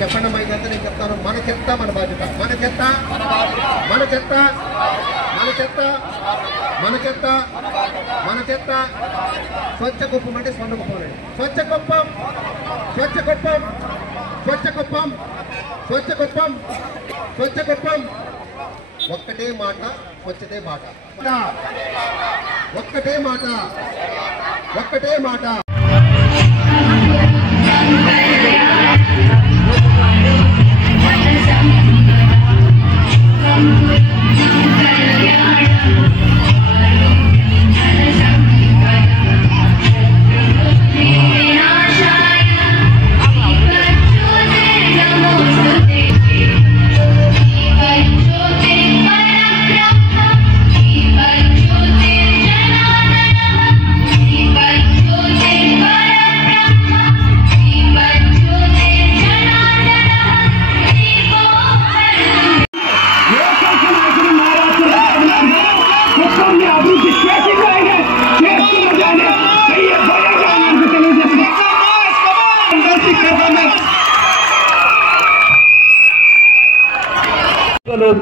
చెప్పండి మైక్ అంతా నేను చెప్తాను. మన చెత్త మన బాధ్యత, మన చెత్త మన చెత్త మన చెత్త మన చెత్త మన చెత్త. స్వచ్ఛ కుప్పం అంటే స్వర్ణ కుప్పం అండి. స్వచ్ఛ కుప్పం స్వచ్ఛ కుప్పం స్వచ్ఛ కుప్పం స్వచ్ఛ కుప్పం స్వచ్ఛ కుప్పం. ఒక్కటే మాట స్వచ్ఛతే బాట, ఒక్కటే మాట ఒక్కటే మాట.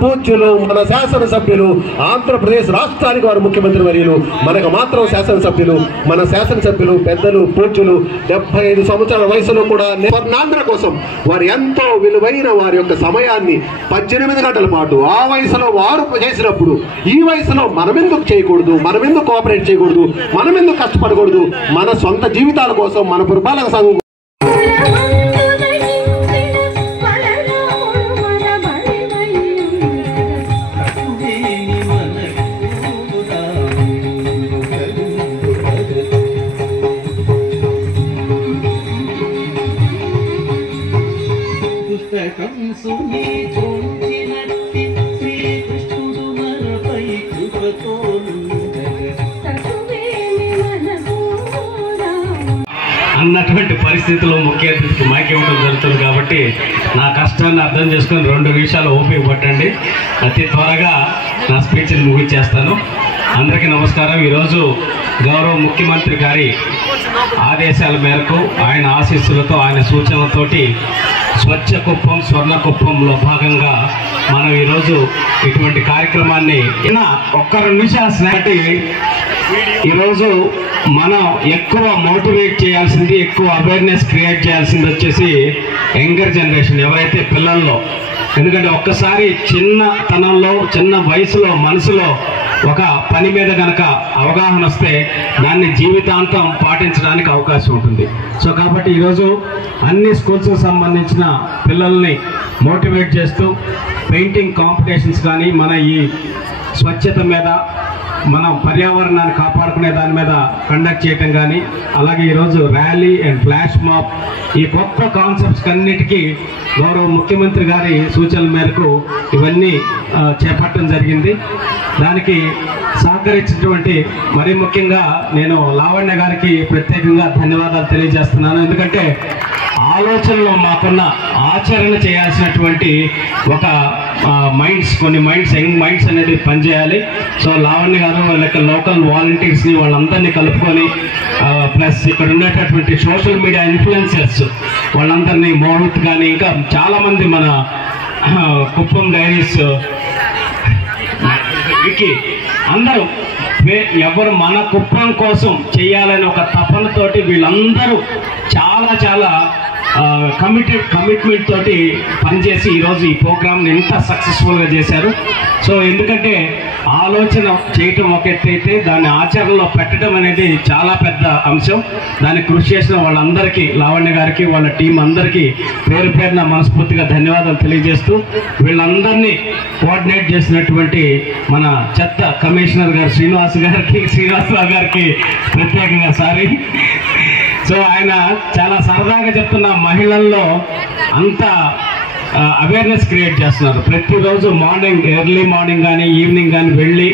పూజ్యులు మన శాసనసభ్యులు, ఆంధ్రప్రదేశ్ రాష్ట్రానికి వారు ముఖ్యమంత్రి వర్యులు, మనకు మాత్రం శాసనసభ్యులు, మన శాసనసభ్యులు పెద్దలు పూజ్యులు 75 సంవత్సరాల వయసులో కూడా స్వర్ణాంధ్ర కోసం వారు ఎంతో విలువైన వారి యొక్క సమయాన్ని 18 గంటల పాటు ఆ వయసులో వారు చేసినప్పుడు ఈ వయసులో మనమెందుకు చేయకూడదు, మనమెందుకు కోఆపరేట్ చేయకూడదు, మనమెందుకు కష్టపడకూడదు? మన సొంత జీవితాల కోసం మన పురపాలక సంఘం అన్నటువంటి పరిస్థితుల్లో ముఖ్య అతిథికి మైక్ ఇవ్వడం జరుగుతుంది కాబట్టి నా కష్టాన్ని అర్థం చేసుకొని 2 నిమిషాలు ఓపిక పట్టండి. అతి త్వరగా నా స్పీచ్ని ముగించేస్తాను. అందరికీ నమస్కారం. ఈరోజు గౌరవ ముఖ్యమంత్రి గారి ఆదేశాల మేరకు, ఆయన ఆశీస్సులతో, ఆయన సూచనలతోటి స్వచ్ఛ కుప్పం స్వర్ణ కుప్పంలో భాగంగా మనం ఈరోజు ఇటువంటి కార్యక్రమాన్ని ఒక్క 2 నిమిషాలు స్నేహటి ఈరోజు మనం ఎక్కువ మోటివేట్ చేయాల్సింది, ఎక్కువ అవేర్నెస్ క్రియేట్ చేయాల్సింది వచ్చేసి యంగర్ జనరేషన్, ఎవరైతే పిల్లల్లో. ఎందుకంటే ఒక్కసారి చిన్నతనంలో, చిన్న వయసులో, మనసులో ఒక పని మీద కనుక అవగాహన వస్తే దాన్ని జీవితాంతం పాటించడానికి అవకాశం ఉంటుంది. సో కాబట్టి ఈరోజు అన్ని స్కూల్స్కి సంబంధించిన పిల్లల్ని మోటివేట్ చేస్తూ పెయింటింగ్ కాంపిటీషన్స్ కానీ, మన ఈ స్వచ్ఛత మీద, మనం పర్యావరణాన్ని కాపాడుకునే దాని మీద కండక్ట్ చేయటం కానీ, అలాగే ఈరోజు ర్యాలీ అండ్ ఫ్లాష్ మాప్, ఈ కొత్త కాన్సెప్ట్స్ అన్నిటికీ గౌరవ ముఖ్యమంత్రి గారి సూచనల మేరకు ఇవన్నీ చేపట్టడం జరిగింది. దానికి సహకరించినటువంటి మరీ ముఖ్యంగా నేను లావణ్య గారికి ప్రత్యేకంగా ధన్యవాదాలు తెలియజేస్తున్నాను. ఎందుకంటే ఆలోచనలో మాకున్న ఆచరణ చేయాల్సినటువంటి ఒక కొన్ని మైండ్స్, యంగ్ మైండ్స్ అనేది పనిచేయాలి. సో లావణ్య గారు వాళ్ళకి లోకల్ వాలంటీర్స్ని వాళ్ళందరినీ కలుపుకొని, ప్లస్ ఇక్కడ ఉండేటటువంటి సోషల్ మీడియా ఇన్ఫ్లుయెన్సర్స్ వాళ్ళందరినీ, మోహిత్ కానీ ఇంకా చాలామంది, మన కుప్పం డైరీస్ వికి, అందరూ ఎవరు మన కుప్పం కోసం చేయాలని ఒక తపనతోటి వీళ్ళందరూ చాలా కమిట్మెంట్ తోటి పనిచేసి ఈరోజు ఈ ప్రోగ్రామ్ని ఎంత సక్సెస్ఫుల్గా చేశారు. సో ఎందుకంటే ఆలోచన చేయటం ఒక ఎత్తు అయితే దాన్ని ఆచరణలో పెట్టడం అనేది చాలా పెద్ద అంశం. దాన్ని కృషి చేసిన వాళ్ళందరికీ, లావణ్య గారికి, వాళ్ళ టీం అందరికీ పేరు పేరున మనస్ఫూర్తిగా ధన్యవాదాలు తెలియజేస్తూ, వీళ్ళందరినీ కోఆర్డినేట్ చేసినటువంటి మన చెత్త కమిషనర్ గారు శ్రీనివాసరావు గారికి ప్రత్యేకంగా సారీ. సో ఆయన చాలా సరదాగా చెప్తున్న మహిళల్లో అంత అవేర్నెస్ క్రియేట్ చేస్తున్నారు. ప్రతిరోజు మార్నింగ్, ఎర్లీ మార్నింగ్ కానీ ఈవినింగ్ కానీ వెళ్ళి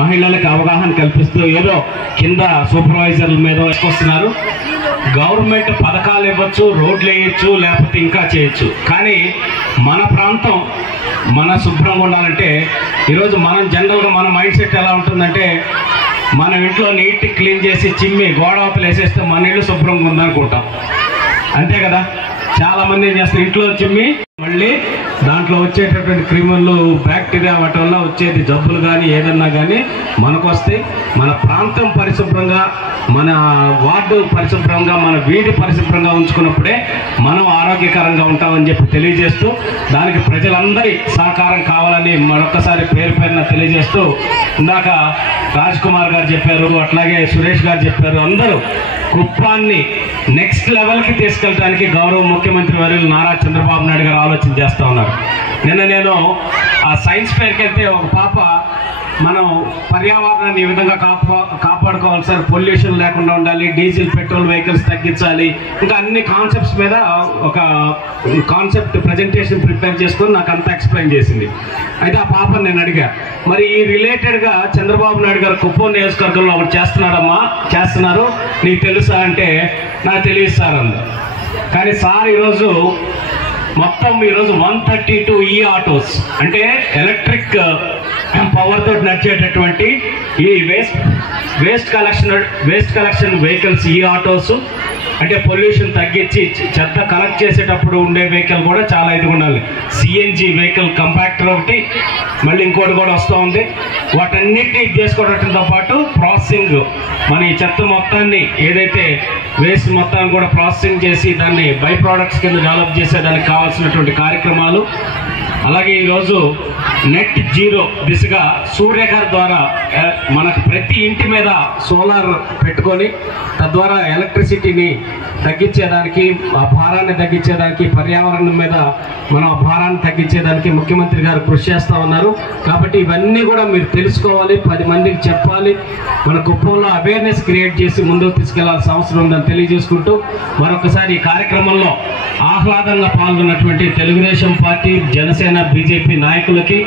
మహిళలకు అవగాహన కల్పిస్తూ ఏదో కింద సూపర్వైజర్ల మీద వస్తున్నారు. గవర్నమెంట్ పథకాలు ఇవ్వచ్చు, రోడ్లు వేయచ్చు, లేకపోతే ఇంకా చేయొచ్చు. కానీ మన ప్రాంతం మన శుభ్రంగా ఉండాలంటే ఈరోజు మనం జనరల్గా మన మైండ్ సెట్ ఎలా ఉంటుందంటే, మన ఇంట్లో నీట్ క్లీన్ చేసి చిమ్మి గోడవతలు వేసేస్తే మన ఇల్లు శుభ్రంగా ఉందనుకుంటాం. అంతే కదా, చాలా మంది ఏం చేస్తారు, ఇంట్లో చిమ్మి మళ్ళీ దాంట్లో వచ్చేటటువంటి క్రిములు, బ్యాక్టీరియా, వాటి వల్ల వచ్చేది జబ్బులు కానీ ఏదన్నా కానీ మనకు వస్తాయి. మన ప్రాంతం పరిశుభ్రంగా, మన వార్డు పరిశుభ్రంగా, మన వీధి పరిశుభ్రంగా ఉంచుకున్నప్పుడే మనం ఆరోగ్యకరంగా ఉంటామని చెప్పి తెలియజేస్తూ, దానికి ప్రజలందరి సహకారం కావాలని మరొకసారి పేరు పేరున తెలియజేస్తూ, ఇందాక రాజ్ కుమార్ గారు చెప్పారు, అట్లాగే సురేష్ గారు చెప్పారు, అందరూ కుప్పాన్ని నెక్స్ట్ లెవెల్కి తీసుకెళ్ళడానికి గౌరవ ముఖ్యమంత్రి వర్యులు నారా చంద్రబాబు నాయుడు గారు ఆలోచన చేస్తూ ఉన్నారు. నిన్న నేను ఆ సైన్స్ ఫేర్కి వెళ్తే ఒక పాప, మనం పర్యావరణాన్ని ఈ విధంగా కాపాడుకోవాలి సార్, పొల్యూషన్ లేకుండా ఉండాలి, డీజిల్ పెట్రోల్ వెహికల్స్ తగ్గించాలి, ఇంకా అన్ని కాన్సెప్ట్స్ మీద ఒక కాన్సెప్ట్ ప్రజెంటేషన్ ప్రిపేర్ చేసుకొని నాకు అంతా ఎక్స్ప్లెయిన్ చేసింది. అయితే ఆ పాపని నేను అడిగా, మరి ఈ రిలేటెడ్గా చంద్రబాబు నాయుడు గారు కుప్పం నియోజకవర్గంలో ఒకటి చేస్తున్నారు, నీకు తెలుసా అంటే, నాకు తెలియదు సార్ అంద. కానీ సార్ ఈరోజు మొత్తం 132 ఈ ఆటోస్, అంటే ఎలక్ట్రిక్ పవర్ తోటి నడిచేటటువంటి ఈ వేస్ట్ కలెక్షన్ వెహికల్స్, ఈ ఆటోస్, అంటే పొల్యూషన్ తగ్గించి చెత్త కలెక్ట్ చేసేటప్పుడు ఉండే వెహికల్ కూడా చాలా ఇదిగా ఉండాలి. సిఎన్జి వెహికల్ కంపాక్టర్ ఒకటి, మళ్ళీ ఇంకోటి కూడా వస్తూ ఉంది. వాటన్నిటిని చేసుకోవడంతో పాటు ప్రాసెసింగ్, మన ఈ చెత్త మొత్తాన్ని ఏదైతే వేస్ట్ మొత్తాన్ని కూడా ప్రాసెసింగ్ చేసి దాన్ని బై ప్రోడక్ట్స్ కింద డెవలప్ చేసేదానికి కావాల్సినటువంటి కార్యక్రమాలు. అలాగే ఈరోజు నెట్ జీరో దిశగా సూర్యఘర్ ద్వారా మనకు ప్రతి ఇంటి మీద సోలార్ పెట్టుకొని తద్వారా ఎలక్ట్రిసిటీని తగ్గించేదానికి, ఆ భారాన్ని తగ్గించేదానికి, పర్యావరణం మీద మనం ఆ భారాన్ని తగ్గించేదానికి ముఖ్యమంత్రి గారు కృషి చేస్తూ ఉన్నారు. కాబట్టి ఇవన్నీ కూడా మీరు తెలుసుకోవాలి, 10 మందికి చెప్పాలి, మన కుప్పంలో అవేర్నెస్ క్రియేట్ చేసి ముందుకు తీసుకెళ్లాల్సిన అవసరం ఉందని తెలియజేసుకుంటూ, మరొకసారి ఈ కార్యక్రమంలో ఆహ్లాదంగా పాల్గొన్నటువంటి తెలుగుదేశం పార్టీ, జనసేన, బీజేపీ నాయకులకి